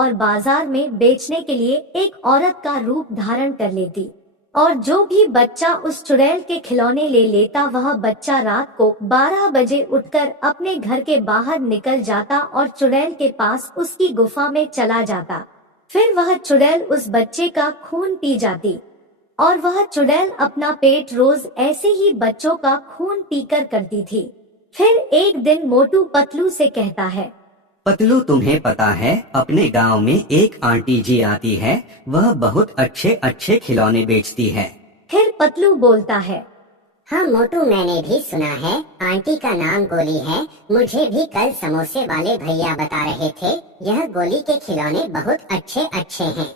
और बाजार में बेचने के लिए एक औरत का रूप धारण कर लेती। और जो भी बच्चा उस चुड़ैल के खिलौने ले लेता, वह बच्चा रात को 12 बजे उठकर अपने घर के बाहर निकल जाता और चुड़ैल के पास उसकी गुफा में चला जाता। फिर वह चुड़ैल उस बच्चे का खून पी जाती और वह चुड़ैल अपना पेट रोज ऐसे ही बच्चों का खून पीकर करती थी। फिर एक दिन मोटू पतलू से कहता है, पतलू, तुम्हें पता है अपने गांव में एक आंटी जी आती है, वह बहुत अच्छे अच्छे खिलौने बेचती है। फिर पतलू बोलता है, हाँ मोटू, मैंने भी सुना है, आंटी का नाम गोली है। मुझे भी कल समोसे वाले भैया बता रहे थे, यह गोली के खिलौने बहुत अच्छे अच्छे हैं।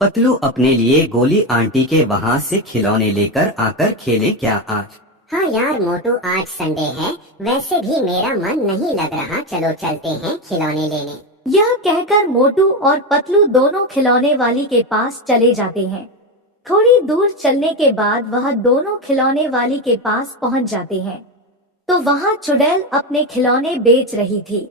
पतलू, अपने लिए गोली आंटी के वहाँ से खिलौने लेकर आकर खेलें क्या आज? हाँ यार मोटू, आज संडे है, वैसे भी मेरा मन नहीं लग रहा, चलो चलते हैं खिलौने लेने। यह कहकर मोटू और पतलू दोनों खिलौने वाली के पास चले जाते हैं। थोड़ी दूर चलने के बाद वह दोनों खिलौने वाली के पास पहुंच जाते हैं, तो वहां चुड़ैल अपने खिलौने बेच रही थी।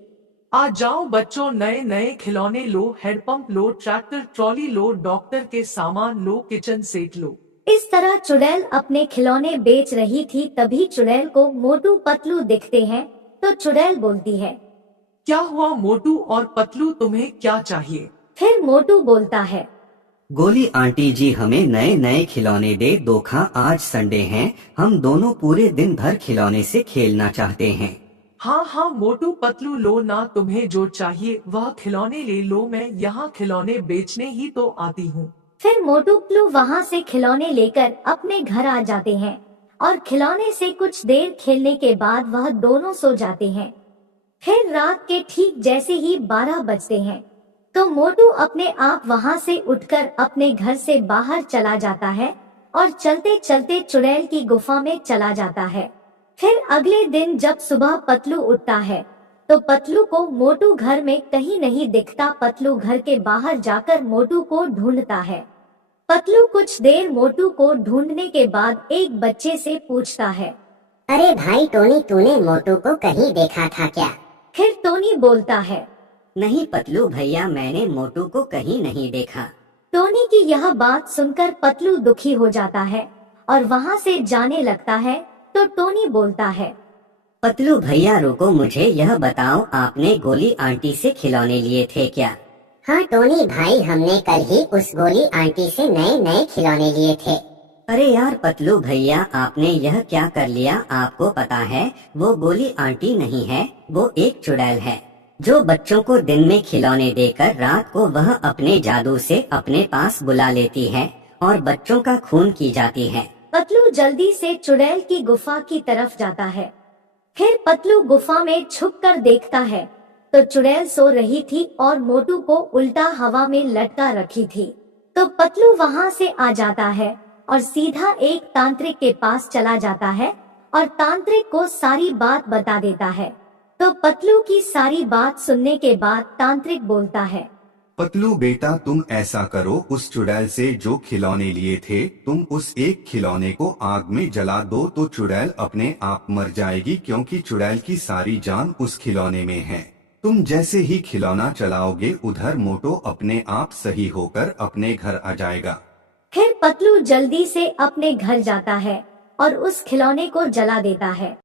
आ जाओ बच्चों, नए नए खिलौने लो, हैंडपंप लो, ट्रैक्टर ट्रॉली लो, डॉक्टर के सामान लो, किचन सेट लो। इस तरह चुड़ैल अपने खिलौने बेच रही थी। तभी चुड़ैल को मोटू पतलू दिखते हैं, तो चुड़ैल बोलती है, क्या हुआ मोटू और पतलू, तुम्हें क्या चाहिए? फिर मोटू बोलता है, गोली आंटी जी, हमें नए नए खिलौने दे दो खा, आज संडे है, हम दोनों पूरे दिन भर खिलौने से खेलना चाहते हैं। हाँ हाँ मोटू पतलू, लो ना, तुम्हें जो चाहिए वह खिलौने ले लो, मैं यहाँ खिलौने बेचने ही तो आती हूँ। फिर मोटू पतलू वहाँ से खिलौने लेकर अपने घर आ जाते हैं और खिलौने से कुछ देर खेलने के बाद वह दोनों सो जाते हैं। फिर रात के ठीक जैसे ही 12 बजते हैं, तो मोटू अपने आप वहाँ से उठकर अपने घर से बाहर चला जाता है और चलते चलते चुड़ैल की गुफा में चला जाता है। फिर अगले दिन जब सुबह पतलू उठता है, तो पतलू को मोटू घर में कहीं नहीं दिखता। पतलू घर के बाहर जाकर मोटू को ढूंढता है। पतलू कुछ देर मोटू को ढूंढने के बाद एक बच्चे से पूछता है, अरे भाई टोनी, तूने मोटू को कहीं देखा था क्या? फिर टोनी बोलता है, नहीं पतलू भैया, मैंने मोटू को कहीं नहीं देखा। टोनी की यह बात सुनकर पतलू दुखी हो जाता है और वहाँ से जाने लगता है। तो टोनी बोलता है, पतलू भैया रुको, मुझे यह बताओ, आपने गोली आंटी से खिलौने लिए थे क्या? हाँ टोनी भाई, हमने कल ही उस गोली आंटी से नए नए खिलौने लिए थे। अरे यार पतलू भैया, आपने यह क्या कर लिया? आपको पता है वो गोली आंटी नहीं है, वो एक चुड़ैल है, जो बच्चों को दिन में खिलौने देकर रात को वह अपने जादू से अपने पास बुला लेती है और बच्चों का खून की जाती है। पतलू जल्दी से चुड़ैल की गुफा की तरफ जाता है। फिर पतलू गुफा में छुपकर देखता है, तो चुड़ैल सो रही थी और मोटू को उल्टा हवा में लटका रखी थी। तो पतलू वहाँ से आ जाता है और सीधा एक तांत्रिक के पास चला जाता है और तांत्रिक को सारी बात बता देता है। तो पतलू की सारी बात सुनने के बाद तांत्रिक बोलता है, पतलू बेटा, तुम ऐसा करो, उस चुड़ैल से जो खिलौने लिए थे, तुम उस एक खिलौने को आग में जला दो, तो चुड़ैल अपने आप मर जाएगी, क्योंकि चुड़ैल की सारी जान उस खिलौने में है। तुम जैसे ही खिलौना चलाओगे, उधर मोटू अपने आप सही होकर अपने घर आ जाएगा। फिर पतलू जल्दी से अपने घर जाता है और उस खिलौने को जला देता है।